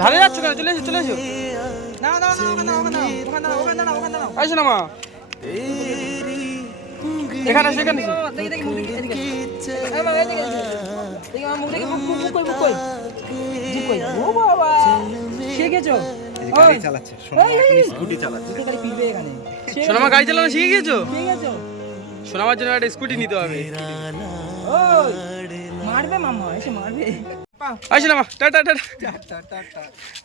ধারে যাচ্ছ কেন? চলে এসো চলে এসো। আসো না মা, এখানে আসো এখানে এসো। গাড়ি চালাচ্ছে, সোনামা এখন স্কুটি চালাচ্ছে। সোনামা গাড়ি চালানো শিখে গেছো? সোনামার জন্য একটা স্কুটি নিতে হবে। মারবে মামা, এসে মারবে। আসো না মা, টাটা টাটা।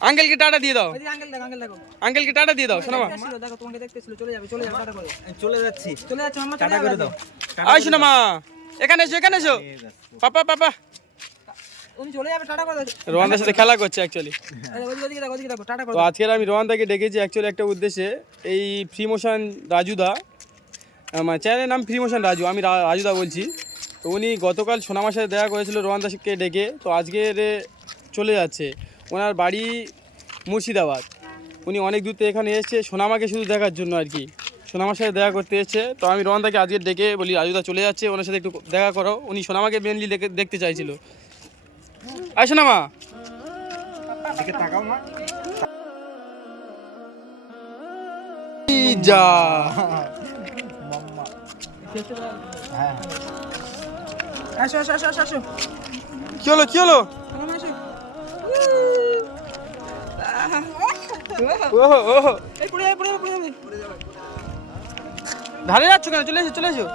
আঙ্কেলকে টাটা দিয়ে দাও, আঙ্কেল দেখো, আঙ্কেল দেখো। আঙ্কেলকে টাটা দিয়ে দাও সোনামা। দেখো তোমাকে দেখতেছিল, চলে যাবে, চলে যাবে, টাটা করো। চলে যাচ্ছি, চলে যাচ্ছে মামা, টাটা করে দাও। আসো না মা, এখানে এসো এখানে এসো। পাপা পাপা, উনি চলে যাবে, টাটা করো। রোহানদার সাথে খেলা করছে অ্যাকচুয়ালি। ওদিকে দেখো, ওদিকে দেখো, টাটা করো। তো আজকের আমি রোহানদাকে ডেকেছি অ্যাকচুয়ালি একটা উদ্দেশ্যে। এই ফ্রি মোশন রাজুদা, আমার চ্যানেলের নাম ফ্রি মোশন রাজু, আমি রাজুদা বলছি। তো উনি গতকাল সোনামার সাথে দেখা করেছিল রোহানদাকে ডেকে, তো আজকের চলে যাচ্ছে। ওনার বাড়ি মুর্শিদাবাদ। উনি অনেক দূর থেকে এখানে এসেছে সোনামাকে শুধু দেখার জন্য আর কি, সোনামার সাথে দেখা করতে এসেছে। তো আমি রোহানদাকে আজকে ডেকে বলি রাজুদা চলে যাচ্ছে, ওনার সাথে একটু দেখা করো। উনি সোনামাকে মেনলি দেখতে চাইছিল। আসো না মা, দিকে তাকাও মা। যা মাম্মা, হ্যাঁ আসো আসো আসো আসো, আসো। কি হলো কি হলো? মামা আসো। ওহো ওহো, এই পড়ে যাবে, পড়ে যাবে, পড়ে যাবে। ধারে যাচ্ছ কেন? চলে এসো চলে এসো।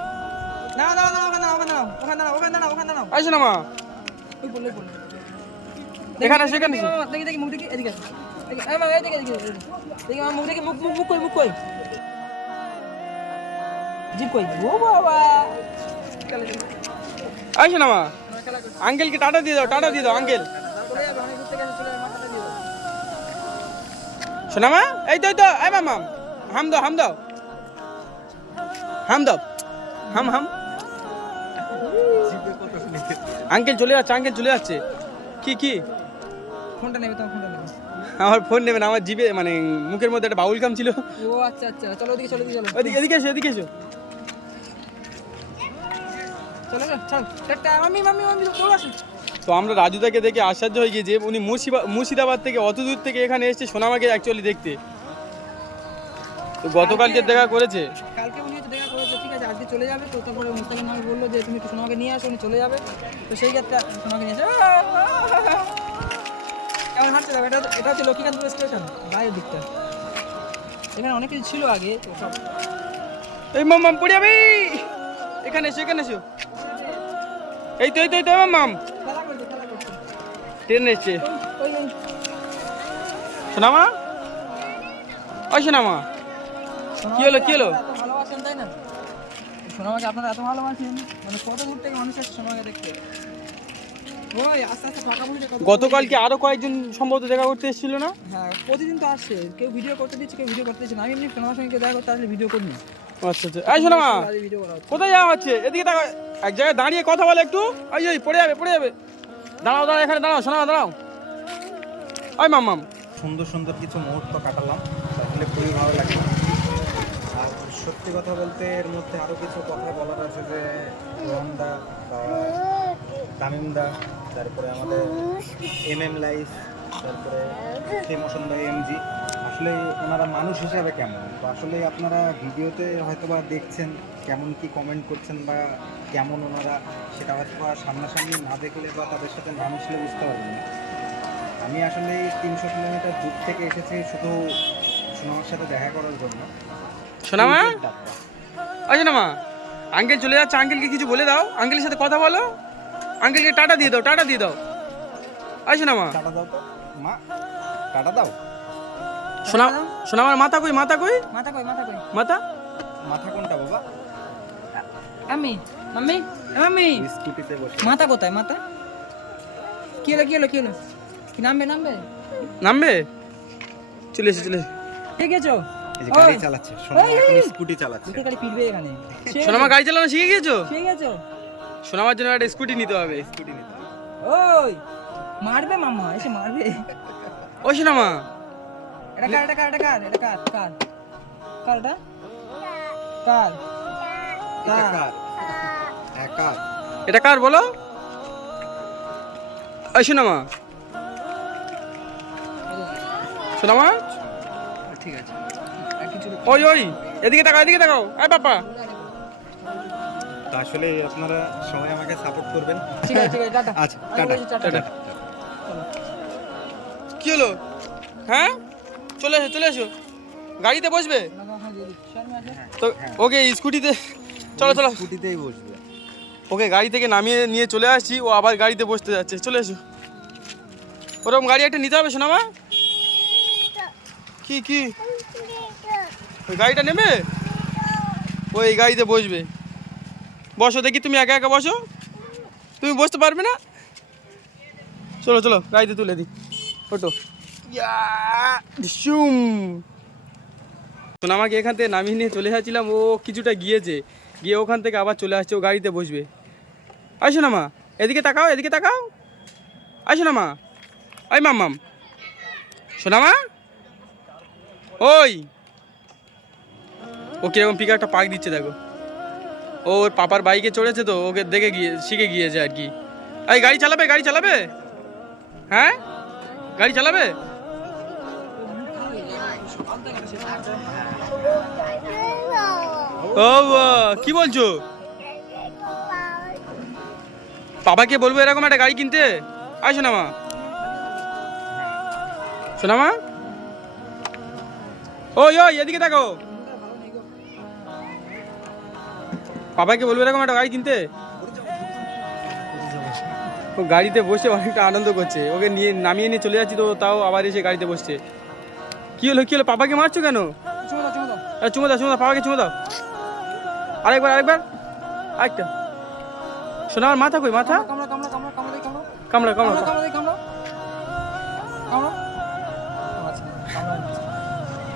না না না, ওখানে দাঁড়াও, ওখানে দাঁড়াও, ওখানে দাঁড়াও, ওখানে দাঁড়াও, ওখানে দাঁড়াও। আসো না মা, ওই বললে বললে। এখানে আসো এখানে এসো। দেখি দেখি মুখ দেখি, এদিকে আসো। এই মামা, এদিকে এদিকে এদিকে। দেখি আমার মুখ দেখি, মুখ মুখ মুখ কই, মুখ কই। জিভ কই? ও বাবা, আসো না মা, আঙ্কেলকে টাটা দিয়ে দাও, টাটা দিয়ে দাও আঙ্কেল। চলে যাবে, অনেক দূর থেকে এসে চলে যাবে, মাথাটা দিয়ে দাও। শোনা মা, এই তো এই তো, এই মাম হাম দাও হাম দাও হাম দাও, হাম হাম। আঙ্কেল চলে যাচ্ছে, আঙ্কেল চলে যাচ্ছে। কি কি? ফোনটা নেবে, তোমার ফোনটা নেবে। আমার ফোন নেবে না, আমার জিভে মানে মুখের মধ্যে একটা বাউল কাম ছিল। ও আচ্ছা আচ্ছা, চলো ওদিকে, চলো ওদিকে, চলো। ওদিকে এদিকে এসো এদিকে এসো। চলো চলো, চল। টাটা, মাম্মি মাম্মি মাম্মি, চলে আসো। তো আমরা রাজুদাকে দেখে আশ্চর্য হয়ে গিয়ে যে উনি মুর্শিদাবাদ থেকে অত দূর থেকে এখানে এসেছে সোনামাকে অ্যাকচুয়ালি দেখতে। তো গতকালকে দেখা করেছে। কালকে উনি হচ্ছে দেখা করেছে, ঠিক আছে, আজকে চলে যাবে। তো তারপরে মুস্তাকিম আমাকে বললো যে তুমি একটু সোনামাকে নিয়ে আসো, উনি চলে যাবে। তো সেই ক্ষেত্রে সোনামাকে নিয়ে আসো। কেমন হাঁটছে দেখো, এটা হচ্ছে লক্ষ্মীকান্তপুর স্টেশন, বাইরের দিকটা। এখানে অনেক কিছু ছিল আগে, তো সব এই মাম পড়ে যাবি, এখানে এসো এখানে এসো। এই তো এই তো এই তো মাম, খেলা করছে, খেলা করছে। ট্রেন এসছে। ওই ওই সোনামা, ওই সোনামা, কি হলো কি হলো? এত ভালোবাসেন তাই না? সোনামাকে আপনারা এত ভালোবাসেন, মানে কত দূর থেকে মানুষ আসছে সোনামাকে দেখতে। ওই আস্তে আস্তে ফাঁকা বলছে কত। গতকালকে আরো কয়েকজন সম্ভবত দেখা করতে এসেছিল না? হ্যাঁ, প্রতিদিন তো আসছে, কেউ ভিডিও করতে দিচ্ছে, কেউ ভিডিও করতে দিচ্ছে না। আমি এমনি সোনামার সঙ্গে কেউ দেখা করতে আসলে ভিডিও করি না। আচ্ছা আচ্ছা, এই সোনামা ভিডিও করা হচ্ছে। কোথায় যাওয়া হচ্ছে? এদিকে তাকাও, এক জায়গায় দাঁড়িয়ে কথা বলে একটু। ওই ওই পড়ে যাবে পড়ে যাবে। দাঁড়াও দাঁড়াও, এখানে দাঁড়াও সোনামা দাঁড়াও। ওই মাম, সুন্দর সুন্দর কিছু মুহূর্ত কাটালাম, আসলে খুবই ভালো লাগলো। আর সত্যি কথা বলতে এর মধ্যে আরও কিছু কথা বলার আছে, যে রোহানদা বা তামিমদা, তারপরে আমাদের লাইফ, তারপরে ইমোশন বাই এমজি, আসলে ওনারা মানুষ হিসাবে কেমন। তো আসলে আপনারা ভিডিওতে হয়তো বা দেখছেন কেমন কি কমেন্ট করছেন বা কেমন ওনারা, সেটা হয়তো বা সামনাসামনি না দেখলে বা তাদের সাথে না মিশলে বুঝতে পারবেন না। আমি আসলে 300 কিলোমিটার দূর থেকে এসেছি শুধু সোনামার সাথে দেখা করার জন্য। সোনামা, ওই সোনামা, আঙ্কেল চলে যাচ্ছে, আঙ্কেলকে কিছু বলে দাও, আঙ্কেলের সাথে কথা বলো, আঙ্কেলকে টাটা দিয়ে দাও, টাটা দিয়ে দাও। ওই সোনামা, টাটা দাও তো মা, টাটা দাও। সোনামার মাথা কই, মাথা কই, মাথা কই, মাথা কই? মাথা? মাথা কোনটা বাবা? আমি মাম্মি, মাম্মি স্কুটিতে বসে। মাথা কোথায়, মাথা? কি হলো কি হলো কি হলো? কি নামবে, নামবে? নামবে? চলে এসে চলে এসে। ঠিক আছে। এই যে গাড়ি চালাচ্ছে, সোনামা এখন স্কুটি চালাচ্ছে। দেখে গাড়ি ফিরবে এখানে। সোনামা গাড়ি চালানো শিখে গিয়েছো? ঠিক আছে। সোনামার জন্য একটা স্কুটি নিতে হবে। স্কুটি নিতে হবে। ওই মারবে মামা, এসে মারবে। ওই সোনামা, এটা কার, এটা কার, এটা কার, এটা কার, কার কার এটা? কার এটা কার? হ্যাঁ কার? এটা কার বলো? শোনা মা, শোনা মা, ঠিক আছে আর কিছু ওই ওই এদিকে তাকাও, এদিকে তাকাও, আয় পাপা। তো আসলে আপনারা সবাই আমাকে সাপোর্ট করবেন। ঠিক আছে টাটা। আচ্ছা, আমি টাটা। বলছি টাটা। টাটা। কি হলো? হ্যাঁ, চলে এসো, চলে এসো, গাড়িতে বসবে তো। ওকে স্কুটিতে, চলো চলো, স্কুটিতেই বসবে। ওকে গাড়ি থেকে নামিয়ে নিয়ে চলে আসছি, ও আবার গাড়িতে বসতে যাচ্ছে। চলে এসো, ওরকম গাড়ি একটা নিতে হবে শোনা মা। কি কি ওই গাড়িটা নেবে? ওই গাড়িতে বসবে। বসো দেখি, তুমি একা একা বসো, তুমি বসতে পারবে না। চলো চলো গাড়িতে তুলে দিই, ওটো। সোনামাকে এখান থেকে নামিয়ে নিয়ে চলে যাচ্ছিলাম, ও কিছুটা গিয়েছে, গিয়ে ওখান থেকে আবার চলে আসছে, ও গাড়িতে বসবে। আয় সোনামা, এদিকে তাকাও, এদিকে তাকাও, আয় সোনামা, আয় মাম, সোনামা, ওই ও কিরকম পিকআপটা পাক দিচ্ছে দেখো। ও ওর পাপার বাইকে চড়েছে তো, ওকে দেখে গিয়ে শিখে গিয়েছে আর কি। এই গাড়ি চালাবে, গাড়ি চালাবে, হ্যাঁ গাড়ি চালাবে। ও কি বলছো? বাবাকে বলবো এরকম একটা গাড়ি কিনতে। আয় সোনামা, সোনামা, ওই ওই এদিকে দেখো, বাবাকে বলবো এরকম একটা গাড়ি কিনতে। ও গাড়িতে বসে অনেকটা আনন্দ করছে, ওকে নিয়ে নামিয়ে নিয়ে চলে যাচ্ছি তো, তাও আবার এসে গাড়িতে বসছে। কি হলো, কি হলো, পাপাকে মারছো কেন? চুমো দাও, চুমো দাও, পাপাকে চুমো দাও। আরেকবার, আরেকবার, আরেকটা। শোনা আমার মাথা কই, মাথা কামড়া কামড়া।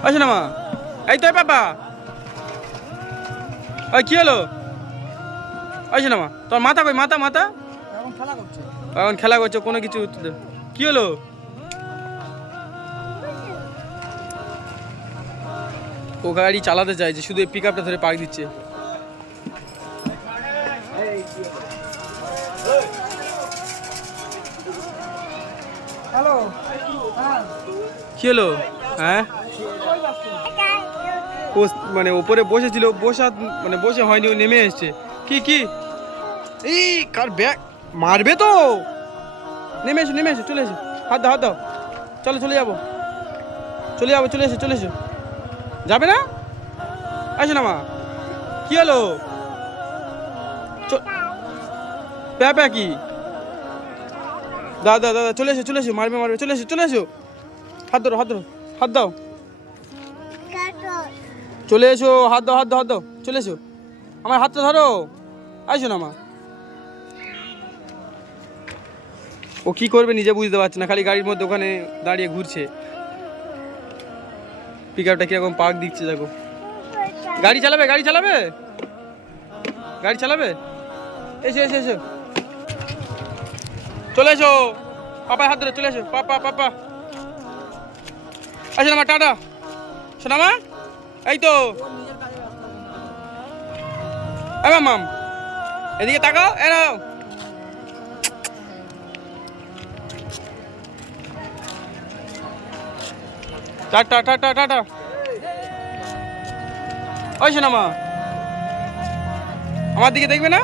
আসো না মা, এই তো পাপা। ওই কি হলো? আসো না মা, তোর মাথা কই, মাথা, মাথা এখন খেলা করছো, কোনো কিছু। কি হলো? ও গাড়ি চালাতে চাইছে, শুধু এই পিক আপটা ধরে পাক দিচ্ছে। হ্যালো, কি হলো? হ্যাঁ, ও মানে ওপরে বসেছিল, বসা মানে বসে হয়নি, ও নেমে এসছে। কি কি এই কার ব্যাগ মারবে তো। নেমে এসো, নেমে এসো, চলে এসো, হাত দাও, হাত দাও, চলো চলে যাবো, চলে যাবো, চলে এসো, চলে এসো। যাবে না? আসো না মা, কি হলো? প্যা কি? দাদা দাদা চলে এসো, চলে এসো, মারবে মারবে, চলে এসো, চলে এসো, হাত ধরো, হাত ধরো, হাত দাও, চলে এসো, হাত দাও, হাত দাও, হাত দাও, চলে এসো, আমার হাতটা ধরো। আসো না মা। ও কি করবে নিজে বুঝতে পারছে না, খালি গাড়ির মধ্যে ওখানে দাঁড়িয়ে ঘুরছে। পিক আপটা কিরকম পাক দিচ্ছে দেখো। গাড়ি চালাবে, গাড়ি চালাবে, গাড়ি চালাবে। এসো এসো এসো, চলে এসো, পাপার হাত ধরে চলে এসো, পাপা পাপা। আসো না মা, টাটা। শোনা মা, এই তো মাম, এদিকে তাকাও, এরাও। Tata tata tata. ওই শোনা মা, আমার দিকে দেখবে না?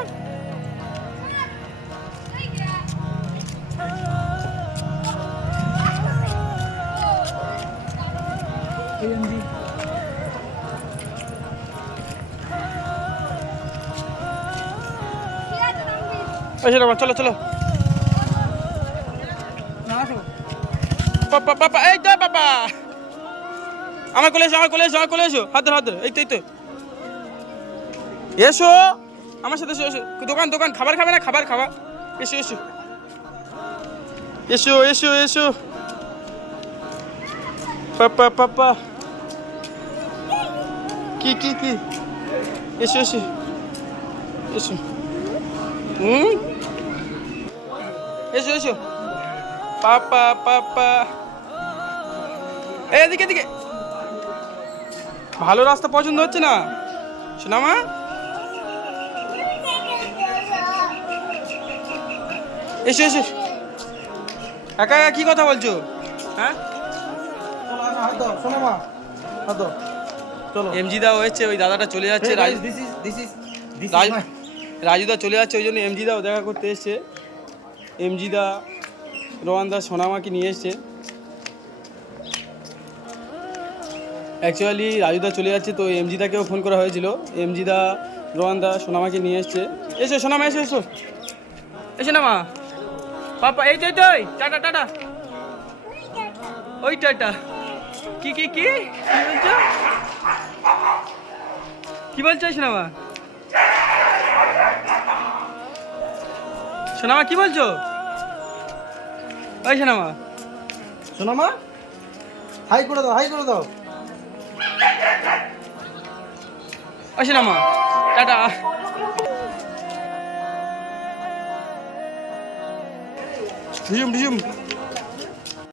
ওই শোনা মা, চলো চলো। পাপা পাপা, এই তো পাপা, আমার কোলে এসো, আমার কোলে এসো, আমার কোলে এসো, হাত ধরো, হাত ধরো, এই তো এই তো। এসো আমার সাথে, এসো এসো। দোকান দোকান, খাবার খাবে না? খাবার খাওয়া, এসো এসো এসো এসো এসো। পাপা পাপা, কি কি কি, এসো এসো এসো। এসো এসো, পাপা পাপা, এদিকে এদিকে। ভালো রাস্তা পছন্দ হচ্ছে না শোনা মা? এসো এসো একা একা কি কথা বলছো? হ্যাঁ, চলো হাত দাও শোনো মা, হাত দাও চলো। এমজি দাও এসছে, ওই দাদাটা চলে যাচ্ছে। রাজুদা চলে যাচ্ছে, ওই জন্য এমজি দাও দেখা করতে এসছে। এমজি দা রোহান দা সোনামাকে নিয়ে এসছে। অ্যাকচুয়ালি রাজুদা চলে যাচ্ছে, তো এমজি দাকেও ফোন করা হয়েছিল। এমজি দা রোহান দা সোনামাকে নিয়ে এসছে। এসো সোনামা, এসো এসো, এসো না মা। পাপা এই তো, এই তো, টাটা টাটা, ওই টাটা। কি কি কি কি বলছো? কি বলছো সোনামা? সোনামা কি বলছো? ওই সোনামা, শোনো মা, হাই করে দাও, হাই করে দাও। ওই সোনামা, টাটা। ঝুম ঝুম।